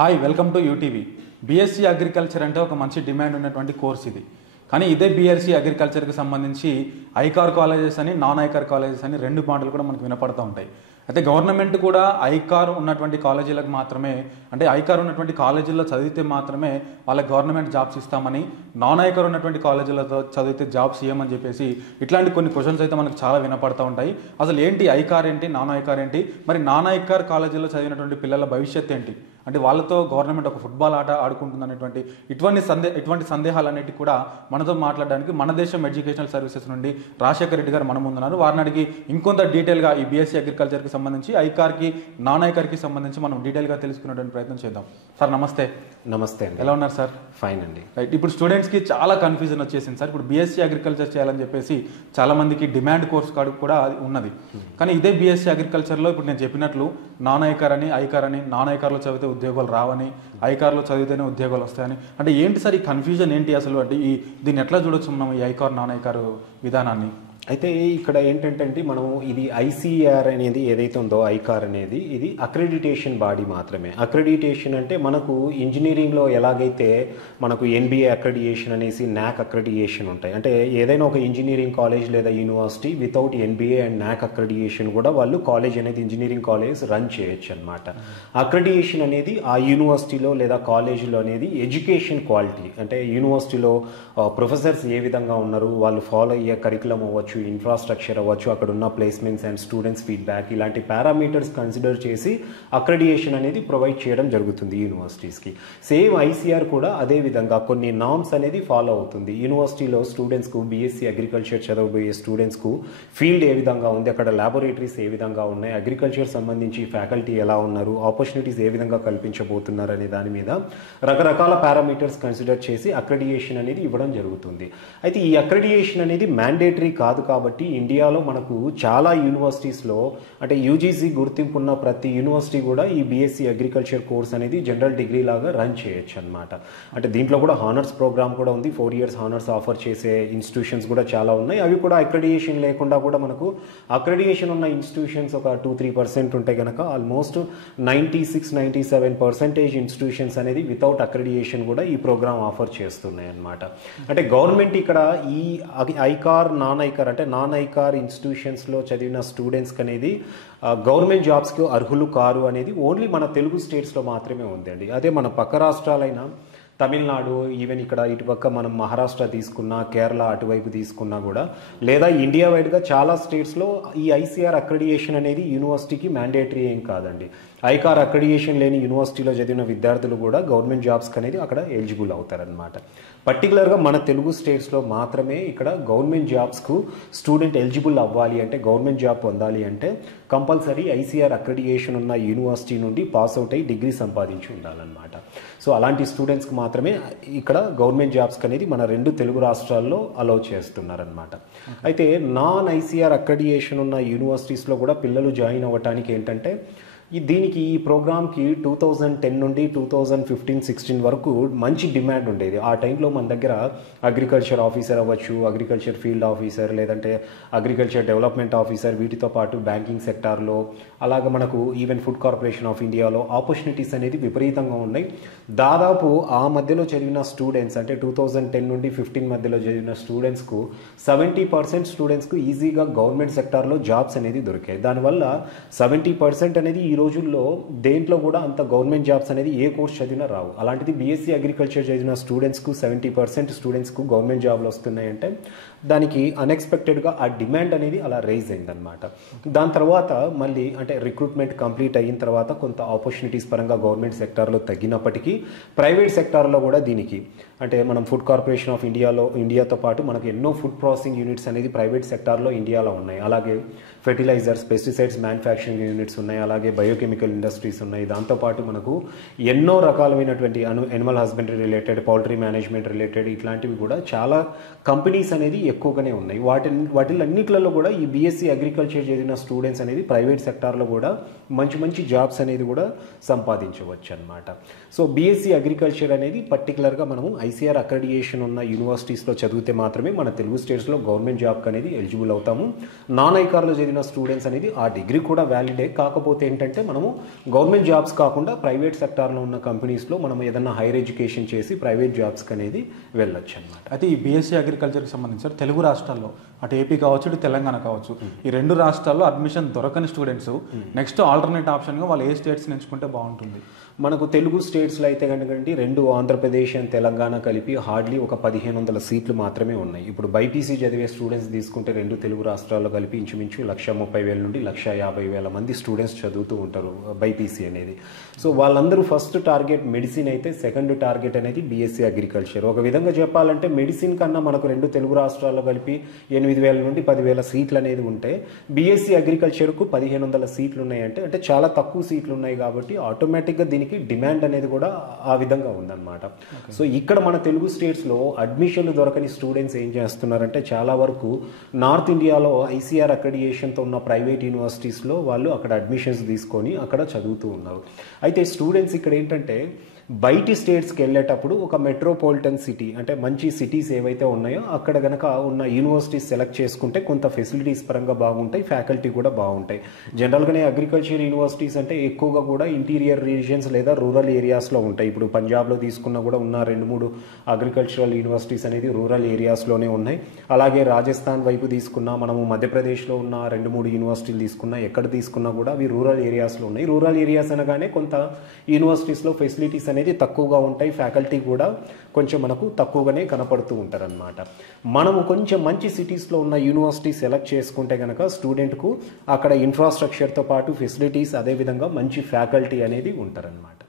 Hi welcome to UTV. BSc agriculture అంటే ఒక మంచి డిమాండ్ ఉన్నటువంటి కోర్స్ ఇది. కానీ ఇదే బీఎస్సీ అగ్రికల్చర్కి సంబంధించి ఐకార్ కాలేజెస్ అని నాన్ ఐకార్ కాలేజెస్ అని రెండు మాటలు కూడా మనకు వినపడుతూ ఉంటాయి. అయితే గవర్నమెంట్ కూడా ఐకార్ ఉన్నటువంటి కాలేజీలకు మాత్రమే, అంటే ఐకార్ ఉన్నటువంటి కాలేజీల్లో చదివితే మాత్రమే వాళ్ళకి గవర్నమెంట్ జాబ్స్ ఇస్తామని, నాన్ ఐకార్ ఉన్నటువంటి కాలేజీలతో చదివితే జాబ్స్ ఇవ్వమని చెప్పేసి ఇట్లాంటి కొన్ని క్వశ్చన్స్ అయితే మనకు చాలా వినపడుతూ ఉంటాయి. అసలు ఏంటి ఐకార్ ఏంటి, నాన్ ఐకార్ ఏంటి, మరి నాన్ ఐకార్ కాలేజీలో చదివినటువంటి పిల్లల భవిష్యత్తు ఏంటి, అంటే వాళ్ళతో గవర్నమెంట్ ఒక ఫుట్బాల్ ఆట ఆడుకుంటుంది అనేటువంటి ఇటువంటి సందేహాలన్నిటి కూడా మనతో మాట్లాడడానికి మన దేశం ఎడ్యుకేషనల్ సర్వీసెస్ నుండి రాజశేఖర్ రెడ్డి గారు మన ముందున్నారు. వారిని అడిగి ఇంకొంత డీటెయిల్గా ఈ బీఎస్సీ అగ్రికల్చర్కి సంబంధించి ఐకార్కి నాన్ ఐకార్కి సంబంధించి మనం డీటెయిల్గా తెలుసుకునేటువంటి ప్రయత్నం చేద్దాం. సార్ నమస్తే. నమస్తే అండి. ఎలా ఉన్నారు సార్? ఫైన్ అండి. రైట్, ఇప్పుడు స్టూడెంట్స్కి చాలా కన్ఫ్యూజన్ వచ్చేసింది సార్. ఇప్పుడు బీఎస్సీ అగ్రికల్చర్ చేయాలని చెప్పేసి చాలా మందికి డిమాండ్ కోర్స్ కూడా ఉన్నది. కానీ ఇదే బీఎస్సీ అగ్రికల్చర్లో ఇప్పుడు నేను చెప్పినట్లు నాన్ ఐకార్ అని, ఐకార్ అని, నాన్ ఐకార్లో చదివితే ఉద్యోగాలు రావని, ఐకార్లో చదివితేనే ఉద్యోగాలు వస్తాయని, అంటే ఏంటి సార్ ఈ కన్ఫ్యూజన్ ఏంటి అసలు, అంటే దీన్ని ఎట్లా చూడొచ్చు మనం ఈ ఐకార్ నాన్ ఐకార్ విధానాన్ని? అయితే ఇక్కడ ఏంటంటే మనం ఇది ఐసీఆర్ అనేది ఏదైతే ఉందో ఐకార్ అనేది ఇది అక్రెడిటేషన్ బాడీ మాత్రమే. అక్రెడిటేషన్ అంటే మనకు ఇంజనీరింగ్లో ఎలాగైతే మనకు ఎన్బిఏ అక్రెడిటేషన్ అనేసి నాక్ అక్రెడిటేషన్ ఉంటాయి. అంటే ఏదైనా ఒక ఇంజనీరింగ్ కాలేజ్ లేదా యూనివర్సిటీ వితౌట్ ఎన్బిఏ అండ్ నాక్ అక్రెడిటేషన్ కూడా వాళ్ళు కాలేజ్ అనేది ఇంజనీరింగ్ కాలేజ్ రన్ చేయొచ్చు అనమాట. అక్రెడిటేషన్ అనేది ఆ యూనివర్సిటీలో లేదా కాలేజీలో అనేది ఎడ్యుకేషన్ క్వాలిటీ, అంటే యూనివర్సిటీలో ప్రొఫెసర్స్ ఏ విధంగా ఉన్నారు, వాళ్ళు ఫాలో అయ్యే కరికులం అవ్వచ్చు, ఇన్ఫ్రాస్ట్రక్చర్ అవ్వచ్చు, అక్కడ ఉన్న ప్లేస్మెంట్స్ అండ్ స్టూడెంట్స్ ఫీడ్బ్యాక్, ఇలాంటి పారామీటర్స్ కన్సిడర్ చేసి అక్రెడిటేషన్ అనేది ప్రొవైడ్ చేయడం జరుగుతుంది యూనివర్సిటీస్కి. సేమ్ ఐసీఆర్ కూడా అదే విధంగా కొన్ని నామ్స్ అనేది ఫాలో అవుతుంది. యూనివర్సిటీలో స్టూడెంట్స్కు, బీఎస్సీ అగ్రికల్చర్ చదవబోయే స్టూడెంట్స్కు ఫీల్డ్ ఏ విధంగా ఉంది, అక్కడ ల్యాబొరేటరీస్ ఏ విధంగా ఉన్నాయి, అగ్రికల్చర్ సంబంధించి ఫ్యాకల్టీ ఎలా ఉన్నారు, ఆపర్చునిటీస్ ఏ విధంగా కల్పించబోతున్నారు అనే దాని మీద రకరకాల పారామీటర్స్ కన్సిడర్ చేసి అక్రెడిటేషన్ అనేది ఇవ్వడం జరుగుతుంది. అయితే ఈ అక్రెడిటేషన్ అనేది మ్యాండేటరీ కాదు కాబట్టి ఇండియాలో మనకు చాలా యూనివర్సిటీస్లో, అంటే యూజీసీ గుర్తింపు ఉన్న ప్రతి యూనివర్సిటీ కూడా ఈ బీఎస్సీ అగ్రికల్చర్ కోర్స్ అనేది జనరల్ డిగ్రీ లాగా రన్ చేయొచ్చు అనమాట. అంటే దీంట్లో కూడా హానర్స్ ప్రోగ్రామ్ కూడా ఉంది. 4 years హానర్స్ ఆఫర్ చేసే ఇన్స్టిట్యూషన్స్ కూడా చాలా ఉన్నాయి. అవి కూడా అక్రెడిటేషన్ లేకుండా కూడా మనకు అక్రెడిటేషన్ ఉన్న ఇన్స్టిట్యూషన్స్ ఒక 2-3% ఉంటే కనుక ఆల్మోస్ట్ 96-97% ఇన్స్టిట్యూషన్స్ అనేది వితౌట్ అక్రెడిటేషన్ కూడా ఈ ప్రోగ్రామ్ ఆఫర్ చేస్తున్నాయి అనమాట. అంటే గవర్నమెంట్ ఇక్కడ ఈ ఐకార్, నాన్ ఐకార్, అంటే నాన్ ఐకార్ ఇన్స్టిట్యూషన్స్లో చదివిన స్టూడెంట్స్కి అనేది గవర్నమెంట్ జాబ్స్కి అర్హులు కారు అనేది ఓన్లీ మన తెలుగు స్టేట్స్లో మాత్రమే ఉందండి. అదే మన పక్క రాష్ట్రాలైన తమిళనాడు, ఈవెన్ ఇక్కడ ఇటుపక్క మనం మహారాష్ట్ర తీసుకున్నా, కేరళ అటువైపు తీసుకున్నా కూడా, లేదా ఇండియా వైడ్గా చాలా స్టేట్స్లో ఈ ఐసీఆర్ అక్రెడిటేషన్ అనేది యూనివర్సిటీకి మ్యాండేటరీ ఏం కాదండి. ఐకార్ అక్రెడిటేషన్ లేని యూనివర్సిటీలో చదివిన విద్యార్థులు కూడా గవర్నమెంట్ జాబ్స్కి అనేది అక్కడ ఎలిజిబుల్ అవుతారనమాట. పర్టికులర్గా మన తెలుగు స్టేట్స్లో మాత్రమే ఇక్కడ గవర్నమెంట్ జాబ్స్కు స్టూడెంట్ ఎలిజిబుల్ అవ్వాలి అంటే, గవర్నమెంట్ జాబ్ పొందాలి అంటే కంపల్సరీ ఐసీఆర్ అక్రెడిటేషన్ ఉన్న యూనివర్సిటీ నుండి పాస్ అవుట్ అయ్యి డిగ్రీ సంపాదించి ఉండాలన్నమాట. సో అలాంటి స్టూడెంట్స్కి మాత్రమే ఇక్కడ గవర్నమెంట్ జాబ్స్కి అనేది మన 2 తెలుగు రాష్ట్రాల్లో అలౌ చేస్తున్నారనమాట. అయితే నాన్ ఐసీఆర్ అక్రెడిటేషన్ ఉన్న యూనివర్సిటీస్లో కూడా పిల్లలు జాయిన్ అవ్వడానికి ఏంటంటే, దీనికి ఈ ప్రోగ్రామ్కి 2010 నుండి 2015-16 వరకు మంచి డిమాండ్ ఉండేది. ఆ టైంలో మన దగ్గర అగ్రికల్చర్ ఆఫీసర్ అవ్వచ్చు, అగ్రికల్చర్ ఫీల్డ్ ఆఫీసర్, లేదంటే అగ్రికల్చర్ డెవలప్మెంట్ ఆఫీసర్, వీటితో పాటు బ్యాంకింగ్ సెక్టార్లో, అలాగే మనకు ఈవెన్ ఫుడ్ కార్పొరేషన్ ఆఫ్ ఇండియాలో ఆపర్చునిటీస్ అనేది విపరీతంగా ఉన్నాయి. దాదాపు ఆ మధ్యలో చదివిన స్టూడెంట్స్, అంటే 2010 నుండి 15 మధ్యలో చదివిన స్టూడెంట్స్కు 70% స్టూడెంట్స్కు ఈజీగా గవర్నమెంట్ సెక్టార్లో జాబ్స్ అనేది దొరికాయి. దానివల్ల 70% అనేది ఈ రోజుల్లో దేంట్లో కూడా అంత గవర్నమెంట్ జాబ్స్ అనేది ఏ కోర్స్ చదివినా రావు. అలాంటిది బీఎస్సీ అగ్రికల్చర్ చదివిన స్టూడెంట్స్కు 70% స్టూడెంట్స్కు గవర్నమెంట్ జాబ్లు వస్తున్నాయంటే దానికి అన్ఎక్స్పెక్టెడ్గా ఆ డిమాండ్ అనేది అలా రైజ్ అయిందనమాట. దాని తర్వాత మళ్ళీ అంటే రిక్రూట్మెంట్ కంప్లీట్ అయిన తర్వాత కొంత ఆపర్చునిటీస్ పరంగా గవర్నమెంట్ సెక్టార్లో తగ్గినప్పటికీ ప్రైవేట్ సెక్టార్లో కూడా దీనికి, అంటే మనం ఫుడ్ కార్పొరేషన్ ఆఫ్ ఇండియాతో పాటు మనకు ఎన్నో ఫుడ్ ప్రాసెసింగ్ యూనిట్స్ అనేది ప్రైవేట్ సెక్టార్లో ఇండియాలో ఉన్నాయి. అలాగే ఫెర్టిలైజర్స్, పెస్టిసైడ్స్ మ్యానుఫ్యాక్చరింగ్ యూనిట్స్ ఉన్నాయి, అలాగే బయోకెమికల్ ఇండస్ట్రీస్ ఉన్నాయి. దాంతోపాటు మనకు ఎన్నో రకాలైనటువంటి animal husbandry related, poultry management related ఇట్లాంటివి కూడా చాలా కంపెనీస్ అనేది ఎక్కువగానే ఉన్నాయి. వాటిలన్నిట్లలో కూడా ఈ బీఎస్సీ అగ్రికల్చర్ చదివిన స్టూడెంట్స్ అనేది ప్రైవేట్ సెక్టార్లో కూడా మంచి జాబ్స్ అనేది కూడా సంపాదించవచ్చు అనమాట. సో బీఎస్సీ అగ్రికల్చర్ అనేది పర్టికులర్గా మనము ఐసీఆర్ అక్రెడిటేషన్ ఉన్న యూనివర్సిటీస్లో చదివితే మాత్రమే మన తెలుగు స్టేట్స్లో గవర్నమెంట్ జాబ్కి అనేది ఎలిజిబుల్ అవుతాము. నాన్ ఐకార్లో చదివిన స్టూడెంట్స్ అనేది ఆ డిగ్రీ కూడా వ్యాలిడే, కాకపోతే ఏంటంటే చేస్తే మనము గవర్నమెంట్ జాబ్స్ కాకుండా ప్రైవేట్ సెక్టార్లో ఉన్న కంపెనీస్లో మనం ఏదైనా హైయర్ ఎడ్యుకేషన్ చేసి ప్రైవేట్ జాబ్స్కి అనేది వెళ్ళొచ్చు అనమాట. అయితే ఈ బీఎస్సీ అగ్రికల్చర్కి సంబంధించి సార్ తెలుగు రాష్ట్రాల్లో అటు ఏపీ కావచ్చు ఇటు తెలంగాణ కావచ్చు ఈ రెండు రాష్ట్రాల్లో అడ్మిషన్ దొరకని స్టూడెంట్స్ నెక్స్ట్ ఆల్టర్నేట్ ఆప్షన్గా వాళ్ళు ఏ స్టేట్స్ని ఎంచుకుంటే బాగుంటుంది? మనకు తెలుగు స్టేట్స్లో అయితే కనుకండి రెండు ఆంధ్రప్రదేశ్ అండ్ తెలంగాణ కలిపి హార్డ్లీ ఒక 1500 సీట్లు మాత్రమే ఉన్నాయి. ఇప్పుడు బైపీసీ చదివే స్టూడెంట్స్ తీసుకుంటే రెండు తెలుగు రాష్ట్రాల్లో కలిపి ఇంచుమించు 130,000 నుండి 150,000 మంది స్టూడెంట్స్ చదువుతూ ఉంటారు బైపీసీ అనేది. సో వాళ్ళందరూ ఫస్ట్ టార్గెట్ మెడిసిన్ అయితే సెకండ్ టార్గెట్ అనేది బీఎస్సీ అగ్రికల్చర్. ఒక విధంగా చెప్పాలంటే మెడిసిన్ కన్నా మనకు రెండు తెలుగు రాష్ట్రాల్లో కలిపి 8,000 నుండి 10,000 సీట్లు అనేది ఉంటే బీఎస్సీ అగ్రికల్చర్కు 1,500 సీట్లు ఉన్నాయంటే అంటే చాలా తక్కువ సీట్లు ఉన్నాయి కాబట్టి ఆటోమేటిక్గా దీనికి డిమాండ్ అనేది కూడా ఆ విధంగా ఉందన్నమాట. సో ఇక్కడ మన తెలుగు స్టేట్స్లో అడ్మిషన్లు దొరకని స్టూడెంట్స్ ఏం చేస్తున్నారంటే చాలా వరకు నార్త్ ఇండియాలో ఐసీఆర్ అక్రెడిటేషన్తో ఉన్న ప్రైవేట్ యూనివర్సిటీస్లో వాళ్ళు అక్కడ అడ్మిషన్స్ తీసుకొని అక్కడ చదువుతూ ఉన్నారు. అయితే స్టూడెంట్స్ ఇక్కడ ఏంటంటే బయటి స్టేట్స్కి వెళ్ళేటప్పుడు ఒక మెట్రోపాలిటన్ సిటీ అంటే మంచి సిటీస్ ఏవైతే ఉన్నాయో అక్కడ గనక ఉన్న యూనివర్సిటీస్ సెలెక్ట్ చేసుకుంటే కొంత ఫెసిలిటీస్ పరంగా బాగుంటాయి, ఫ్యాకల్టీ కూడా బాగుంటాయి. జనరల్గానే అగ్రికల్చర్ యూనివర్సిటీస్ అంటే ఎక్కువగా కూడా ఇంటీరియర్ రీజియన్స్ లేదా రూరల్ ఏరియాస్లో ఉంటాయి. ఇప్పుడు పంజాబ్లో తీసుకున్నా కూడా ఉన్న 2-3 అగ్రికల్చరల్ యూనివర్సిటీస్ అనేది రూరల్ ఏరియాస్లోనే ఉన్నాయి. అలాగే రాజస్థాన్ వైపు తీసుకున్నా మనము మధ్యప్రదేశ్లో ఉన్న 2-3 యూనివర్సిటీలు తీసుకున్నా ఎక్కడ తీసుకున్నా కూడా అవి రూరల్ ఏరియాస్లో ఉన్నాయి. రూరల్ ఏరియాస్ అనగానే కొంత యూనివర్సిటీస్లో ఫెసిలిటీస్ అనేది తక్కువగా ఉంటాయి, ఫ్యాకల్టీ కూడా కొంచెం మనకు తక్కువగానే కనపడుతూ ఉంటారనమాట. మనము కొంచెం మంచి సిటీస్లో ఉన్న యూనివర్సిటీ సెలెక్ట్ చేసుకుంటే కనుక స్టూడెంట్కు అక్కడ ఇన్ఫ్రాస్ట్రక్చర్తో పాటు ఫెసిలిటీస్ అదేవిధంగా మంచి ఫ్యాకల్టీ అనేది ఉంటారనమాట.